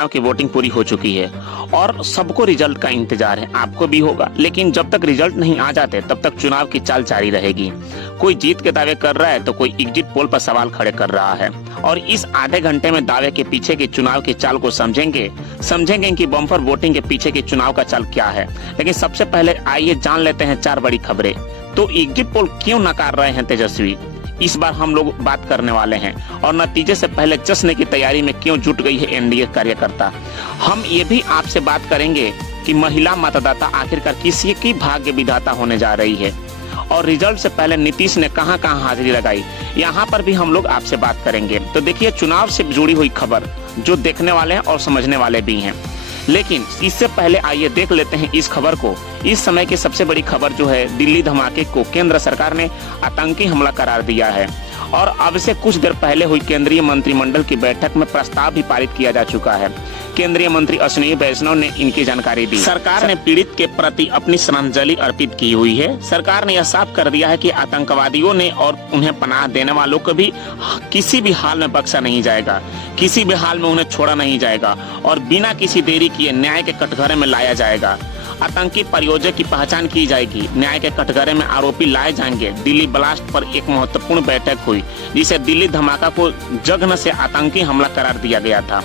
चुनाव की वोटिंग पूरी हो चुकी है और सबको रिजल्ट का इंतजार है, आपको भी होगा। लेकिन जब तक रिजल्ट नहीं आ जाते तब तक चुनाव की चाल जारी रहेगी। कोई जीत के दावे कर रहा है तो कोई एग्जिट पोल पर सवाल खड़े कर रहा है। और इस आधे घंटे में दावे के पीछे के चुनाव की चाल को समझेंगे कि बम्पर वोटिंग के पीछे के चुनाव का चाल क्या है। लेकिन सबसे पहले आइए जान लेते हैं 4 बड़ी खबरें। तो एग्जिट पोल क्यों नकार रहे हैं तेजस्वी, इस बार हम लोग बात करने वाले हैं। और नतीजे से पहले जश्न की तैयारी में क्यों जुट गई है एनडीए कार्यकर्ता। हम ये भी आपसे बात करेंगे कि महिला मतदाता आखिरकार किसी की भाग्य विधाता होने जा रही है। और रिजल्ट से पहले नीतीश ने कहां कहां हाजिरी लगाई, यहाँ पर भी हम लोग आपसे बात करेंगे। तो देखिए, चुनाव से जुड़ी हुई खबर जो देखने वाले हैं और समझने वाले भी हैं। लेकिन इससे पहले आइए देख लेते हैं इस खबर को। इस समय की सबसे बड़ी खबर जो है, दिल्ली धमाके को केंद्र सरकार ने आतंकी हमला करार दिया है। और अब से कुछ देर पहले हुई केंद्रीय मंत्रिमंडल की बैठक में प्रस्ताव भी पारित किया जा चुका है। केंद्रीय मंत्री अश्विनी वैष्णव ने इनकी जानकारी दी। सरकार ने पीड़ित के प्रति अपनी श्रद्धांजलि अर्पित की हुई है। सरकार ने यह साफ कर दिया है कि आतंकवादियों ने और उन्हें पनाह देने वालों को भी किसी भी हाल में बख्शा नहीं जाएगा, किसी भी हाल में उन्हें छोड़ा नहीं जाएगा और बिना किसी देरी किए न्याय के कटघरे में लाया जाएगा। आतंकी प्रायोजक की पहचान की जाएगी, न्याय के कटघरे में आरोपी लाए जाएंगे। दिल्ली ब्लास्ट पर एक महत्वपूर्ण बैठक हुई जिसे दिल्ली धमाका को जघन्य से आतंकी हमला करार दिया गया था।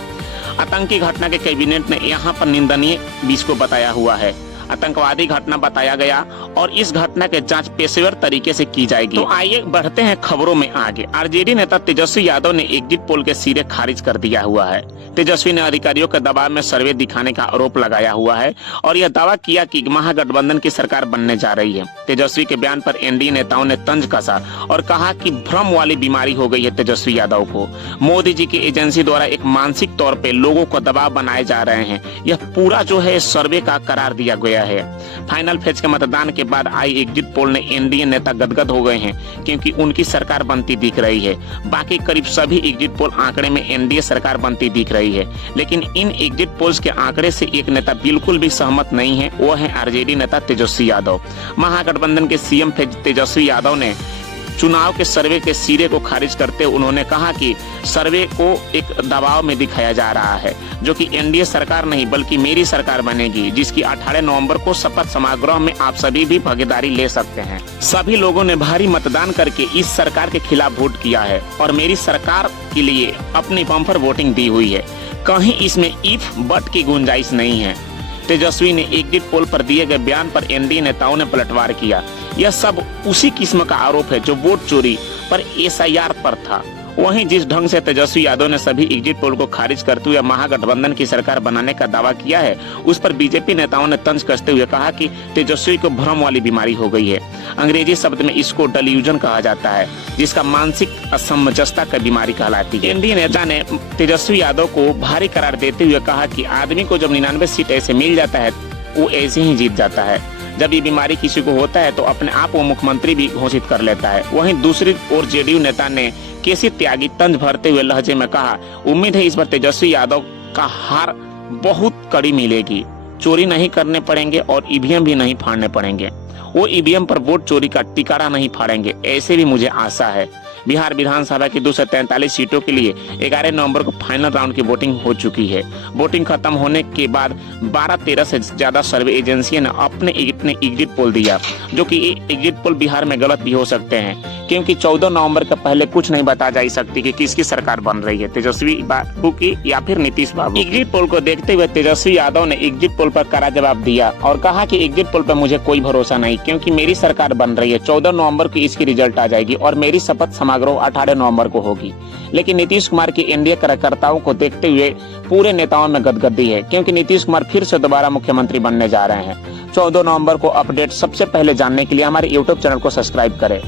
आतंकी घटना के कैबिनेट ने यहाँ पर निंदनीय बीच को बताया हुआ है। आतंकवादी घटना बताया गया और इस घटना के जांच पेशेवर तरीके से की जाएगी। तो आइए बढ़ते हैं खबरों में आगे। आरजेडी नेता तेजस्वी यादव ने एग्जिट पोल के सिरे खारिज कर दिया हुआ है। तेजस्वी ने अधिकारियों के दबाव में सर्वे दिखाने का आरोप लगाया हुआ है और यह दावा किया कि महागठबंधन की सरकार बनने जा रही है। तेजस्वी के बयान पर एनडीए नेताओं ने तंज कसा और कहा कि भ्रम वाली बीमारी हो गई है तेजस्वी यादव को। मोदी जी की एजेंसी द्वारा एक मानसिक तौर पर लोगों को दबाव बनाए जा रहे हैं। यह पूरा जो है सर्वे का करार दिया गया है। फाइनल फेज के मतदान के बाद आई एग्जिट पोल ने एनडीए नेता गदगद हो गए हैं क्योंकि उनकी सरकार बनती दिख रही है। बाकी करीब सभी एग्जिट पोल आंकड़े में एनडीए सरकार बनती दिख रही है। लेकिन इन एग्जिट पोल्स के आंकड़े से एक नेता बिल्कुल भी सहमत नहीं है, वो है आरजेडी नेता तेजस्वी यादव। महागठबंधन के सीएम तेजस्वी यादव ने चुनाव के सर्वे के सिरे को खारिज करते हुए उन्होंने कहा कि सर्वे को एक दबाव में दिखाया जा रहा है, जो कि एनडीए सरकार नहीं बल्कि मेरी सरकार बनेगी, जिसकी 18 नवंबर को शपथ समारोह में आप सभी भी भागीदारी ले सकते हैं। सभी लोगों ने भारी मतदान करके इस सरकार के खिलाफ वोट किया है और मेरी सरकार के लिए अपनी बम्पर वोटिंग दी हुई है। कहीं इसमें इफ बट की गुंजाइश नहीं है। तेजस्वी ने एग्जिट पोल पर दिए गए बयान पर एनडीए नेताओं ने पलटवार किया। यह सब उसी किस्म का आरोप है जो वोट चोरी पर एसआईआर पर था। वहीं जिस ढंग से तेजस्वी यादव ने सभी एग्जिट पोल को खारिज करते हुए महागठबंधन की सरकार बनाने का दावा किया है, उस पर बीजेपी नेताओं ने तंज कसते हुए कहा कि तेजस्वी को भ्रम वाली बीमारी हो गई है। अंग्रेजी शब्द में इसको डेल्यूजन कहा जाता है, जिसका मानसिक असमंजसता का बीमारी कहलाती है। एनडीए नेता ने तेजस्वी यादव को भारी करार देते हुए कहा कि आदमी को जब 99 सीट ऐसे मिल जाता है वो ऐसे ही जीत जाता है। जब ये बीमारी किसी को होता है तो अपने आप वो मुख्यमंत्री भी घोषित कर लेता है। वहीं दूसरी ओर जेडीयू नेता ने केसी त्यागी तंज भरते हुए लहजे में कहा, उम्मीद है इस बार तेजस्वी यादव का हार बहुत कड़ी मिलेगी। चोरी नहीं करने पड़ेंगे और ईवीएम भी नहीं फाड़ने पड़ेंगे। वो ईवीएम पर वोट चोरी का टिकारा नहीं फाड़ेंगे, ऐसे भी मुझे आशा है। बिहार विधानसभा की 243 सीटों के लिए 11 नवंबर को फाइनल राउंड की वोटिंग हो चुकी है। वोटिंग खत्म होने के बाद 12-13 से ज्यादा सर्वे एजेंसियों ने अपने एग्जिट पोल दिया, जो कि एग्जिट पोल बिहार में गलत भी हो सकते हैं क्योंकि 14 नवंबर के पहले कुछ नहीं बता जा सकती कि किसकी सरकार बन रही है, तेजस्वी बाबू की या फिर नीतीश बाबू। एग्जिट पोल को देखते हुए तेजस्वी यादव ने एग्जिट पोल पर कड़ा जवाब दिया और कहा कि एग्जिट पोल पर मुझे कोई भरोसा नहीं क्योंकि मेरी सरकार बन रही है। 14 नवंबर को इसकी रिजल्ट आ जाएगी और मेरी शपथ समारोह 18 नवंबर को होगी। लेकिन नीतीश कुमार की एनडीए कार्यकर्ताओं को देखते हुए पूरे नेताओं में गदगदी है क्योंकि नीतीश कुमार फिर से दोबारा मुख्यमंत्री बनने जा रहे हैं। 14 नवंबर को अपडेट सबसे पहले जानने के लिए हमारे YouTube चैनल को सब्सक्राइब करें।